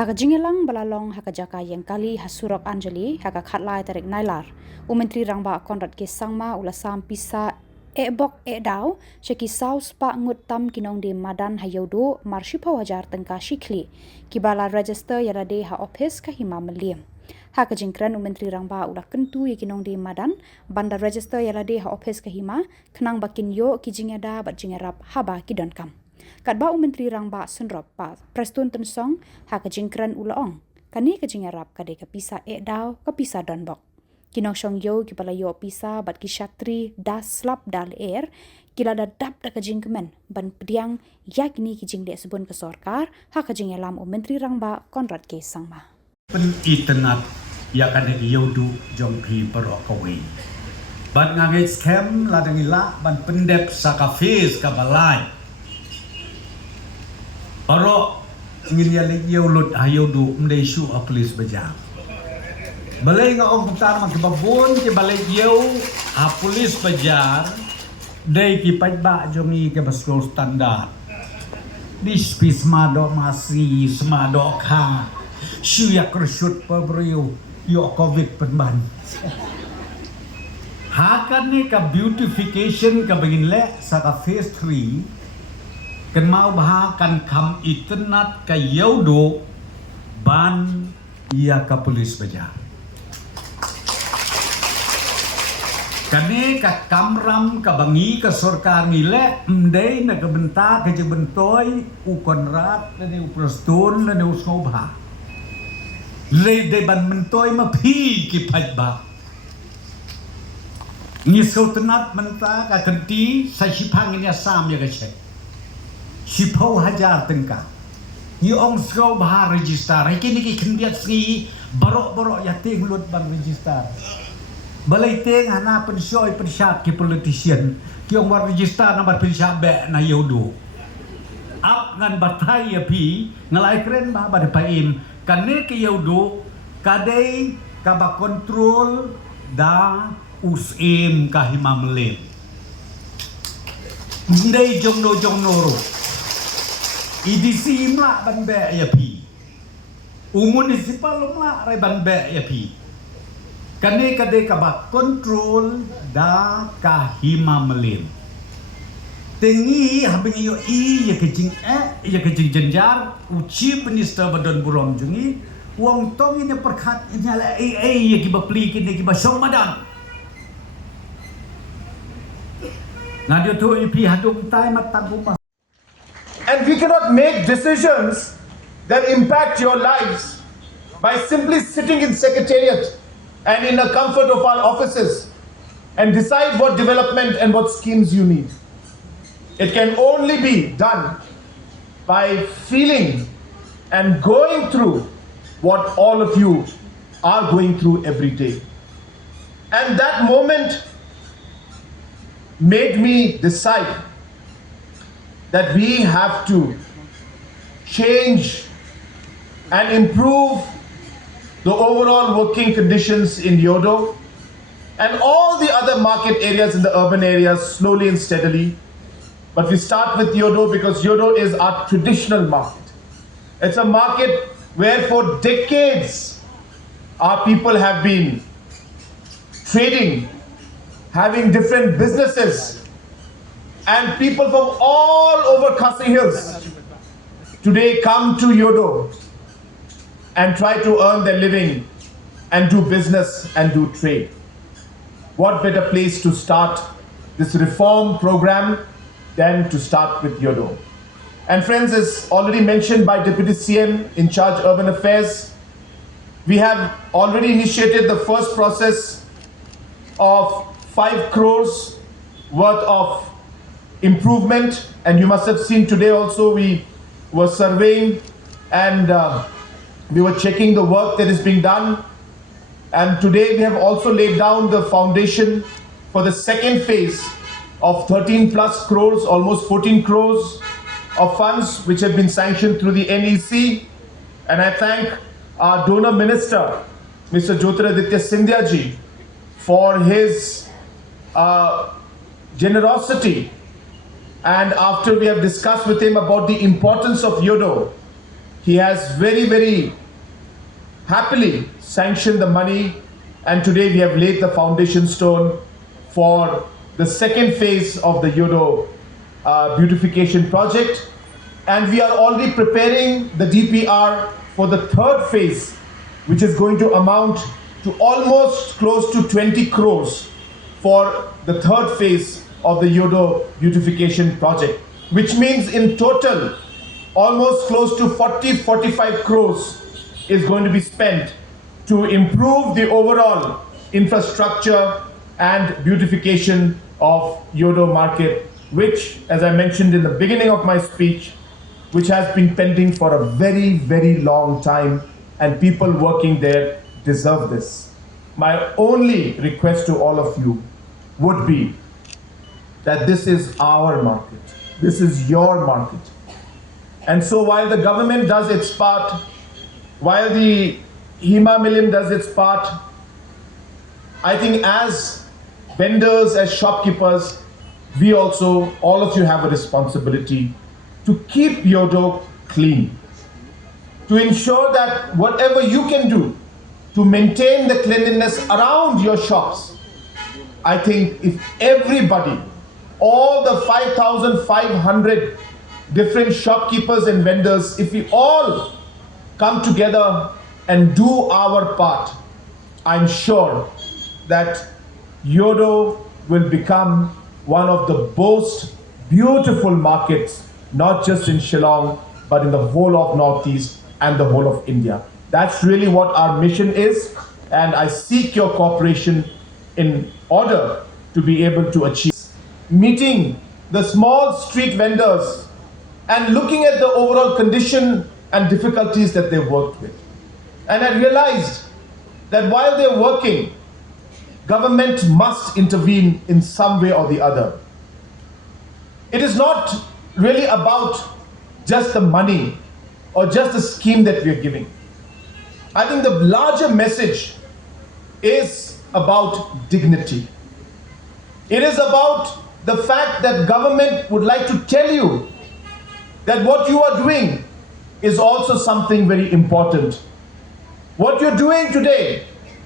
Haka jingelang balalong haka jaka yang kali hasurok Anjali haka khatlai tarik nailar. Mentri Rangbah Konrad ke Sangma ulasam Pisa bok daw sheki saus pa Ngut tam Nongdie Madan Iewduh marshipa Hajar tengka shikli kibala register yarade ha office ka hima melim. Haka jingkran Mentri Rangbah ulah kentu ya Nongdie Madan bandar register yarade ha office ka hima kenang bakin yo ki jingeda bat jingerap haba ki donkam. Kadba Mentri Rangbah senrop pa prestun tensong haka jingkran ulaong kani ka jingerap kade ka Pisa daw ka Pisa donbok. Kinong syong yo kipala yo Pisa bat ki syatri das slap dal air kila da dap da kajing kemen ban pediang yakni kijing de sebun ke sorkar ha kajing elam Mentri Rangbah Konrad ke Sangma. Pen itenat ya kan Iewduh jong pi perokawai. Ban ngangai scam ladangila ban pendep saka face ka balai. Parok ngilia Iewduh Iewduh mdei syu a polis bejam. Balai nga om putar mang kebabon ke balai Iewduh a polis bajar dei ki pajba jongi ke baskol standar. Dis pis mado masih semado ka. Syak resut pabrio yo covid penban. Hakan ni ka beautification ka begin le saka phase 3 kan mau bahakan kam itenat ka Iewduh ban ia ka polis bajar. Kani ka kamram ka bangi ka sorkar ngile mdei na ka benta ka bentoy u konrad na u prestun na u skobha. Le de ban mentoy ma phi ki phajba. Ni sotenat menta ka kenti sa sipang ini asam ya ka che. Sipau Hajar tengka. Yi ong skobha register kini ki kendiat sri barok-barok ya ting lut ban register. Balai teng hana pensoi pensat ki politician ki ong war register nomor pensat be na Iewduh. Ap ngan batai ya pi ngalai keren ba pada paim kane ki Iewduh kadai ka ba kontrol da usim ka himamlem. Ndai jongno ro. IDC mla ban be ya pi. Municipal mla rai ban be ya pi. Kane kade kabak kontrol da kahima melim. Tengi habing yo ya kejing jenjar uci minister badan burom jungi uang tong ini perkat nyala ya kiba pli kini kiba song Madan. Ngadio tu pi hadung tai matang rumah. And we cannot make decisions that impact your lives by simply sitting in secretariat and in the comfort of our offices and decide what development and what schemes you need. It can only be done by feeling and going through what all of you are going through every day. And that moment made me decide that we have to change and improve the overall working conditions in Iewduh and all the other market areas in the urban areas slowly and steadily. But we start with Iewduh because Iewduh is our traditional market. It's a market where for decades our people have been trading, having different businesses, and people from all over Khasi Hills today come to Iewduh and try to earn their living and do business and do trade. What better place to start this reform program than to start with Iewduh? And friends, as already mentioned by Deputy CM in charge urban affairs, we have already initiated the first process of 5 crores worth of improvement, and you must have seen today also we were surveying and we were checking the work that is being done, and today we have also laid down the foundation for the second phase of 13 plus crores, almost 14 crores of funds which have been sanctioned through the NEC. And I thank our donor minister, Mr. Jyotiraditya Scindia ji, for his generosity. And after we have discussed with him about the importance of Iewduh, he has very happily sanctioned the money, and today we have laid the foundation stone for the second phase of the Iewduh beautification project, and we are already preparing the DPR for the third phase, which is going to amount to almost close to 20 crores for the third phase of the Iewduh beautification project, which means in total almost close to 40-45 crores is going to be spent to improve the overall infrastructure and beautification of Iewduh market, which, as I mentioned in the beginning of my speech, which has been pending for a very long time, and people working there deserve this. My only request to all of you would be that this is our market. This is your market. And so while the government does its part, while the HEMA Milim does its part, I think as vendors, as shopkeepers, we also, all of you have a responsibility to keep Iewduh clean, to ensure that whatever you can do to maintain the cleanliness around your shops. I think if everybody, all the 5,500 different shopkeepers and vendors, if we all come together and do our part, I'm sure that Iewduh will become one of the most beautiful markets, not just in Shillong, but in the whole of Northeast and the whole of India. That's really what our mission is, and I seek your cooperation in order to be able to achieve. Meeting the small street vendors and looking at the overall condition and difficulties that they worked with. And I realized that while they're working, government must intervene in some way or the other. It is not really about just the money or just the scheme that we are giving. I think the larger message is about dignity. It is about the fact that government would like to tell you that what you are doing is also something very important. What you're doing today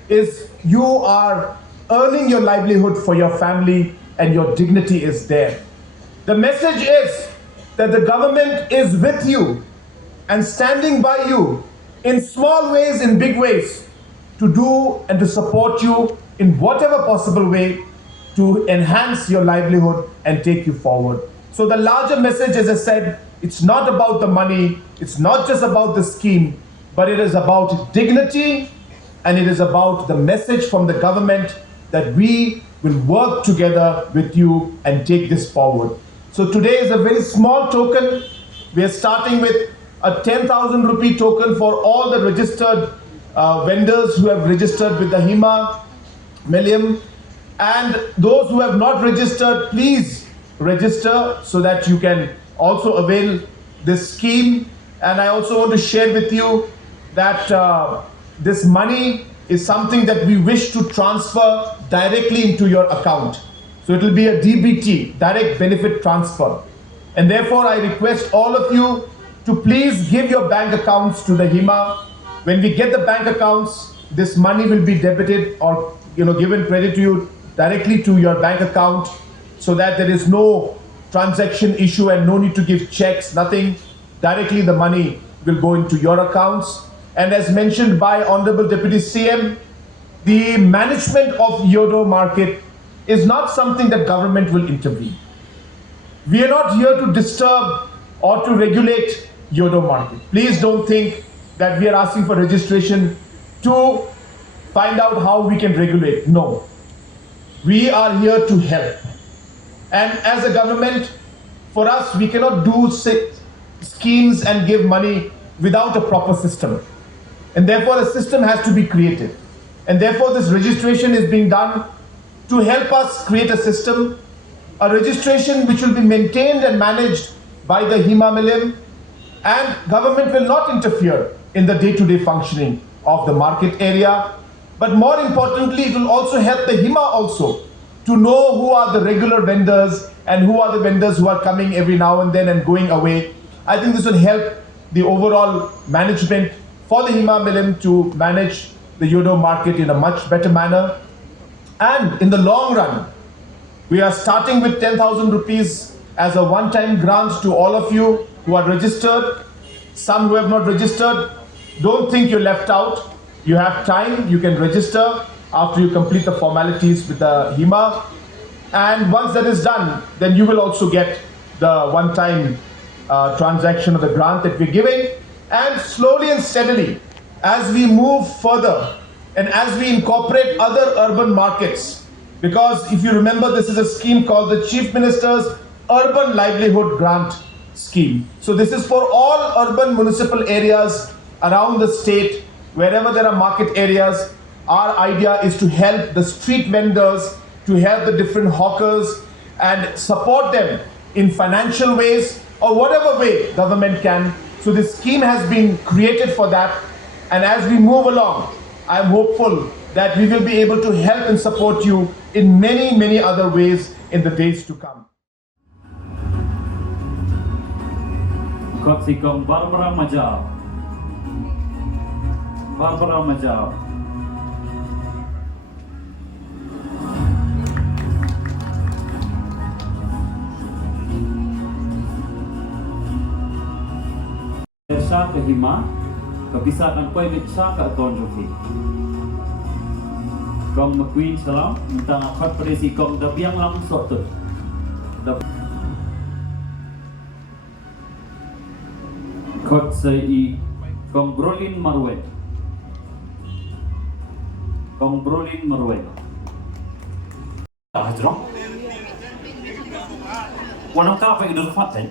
is you are earning your livelihood for your family and your dignity is there. The message is that the government is with you and standing by you in small ways, in big ways, to do and to support you in whatever possible way to enhance your livelihood and take you forward. So the larger message, as I said, it's not about the money, it's not just about the scheme, but it is about dignity, and it is about the message from the government that we will work together with you and take this forward. So today is a very small token. We are starting with a 10,000 rupee token for all the registered vendors who have registered with the HEMA Milim. And those who have not registered, please register so that you can also avail this scheme. And I also want to share with you that this money is something that we wish to transfer directly into your account. So it will be a DBT, direct benefit transfer. And therefore I request all of you to please give your bank accounts to the HEMA. When we get the bank accounts, this money will be debited or given credit to you directly to your bank account, so that there is no transaction issue and no need to give checks, nothing. Directly the money will go into your accounts. And as mentioned by Honorable Deputy CM, the management of Iewduh market is not something that government will intervene. We are not here to disturb or to regulate Iewduh market. Please don't think that we are asking for registration to find out how we can regulate. No. We are here to help. And as a government, for us, we cannot do schemes and give money without a proper system. And therefore, a system has to be created. And therefore, this registration is being done to help us create a system, a registration which will be maintained and managed by the HEMA Milim, and government will not interfere in the day-to-day functioning of the market area. But more importantly, it will also help the HEMA also to know who are the regular vendors and who are the vendors who are coming every now and then and going away. I think this will help the overall management for the Hima Milim to manage the Iewduh market in a much better manner. And in the long run, we are starting with 10,000 rupees as a one-time grant to all of you who are registered. Some who have not registered, don't think you're left out. You have time, you can register after you complete the formalities with the Hima. And once that is done, then you will also get the one-time transaction of the grant that we're giving. And slowly and steadily, as we move further and as we incorporate other urban markets, because if you remember, this is a scheme called the Chief Minister's Urban Livelihood Grant Scheme. So this is for all urban municipal areas around the state, wherever there are market areas. Our idea is to help the street vendors, to help the different hawkers and support them in financial ways or whatever way government can. So this scheme has been created for that. And as we move along, I'm hopeful that we will be able to help and support you in many, many other ways in the days to come. Barbara Majab. Sa ke Hima, ke Pisa kan koi mitsa ke Ton Joki. Kong McQueen salam, minta ngakot presi kong dabiang lang sotu. Kot sei kong Brolin Marwen. Kong Brolin Marwen. Hajar. Wanang ka pa idul faten.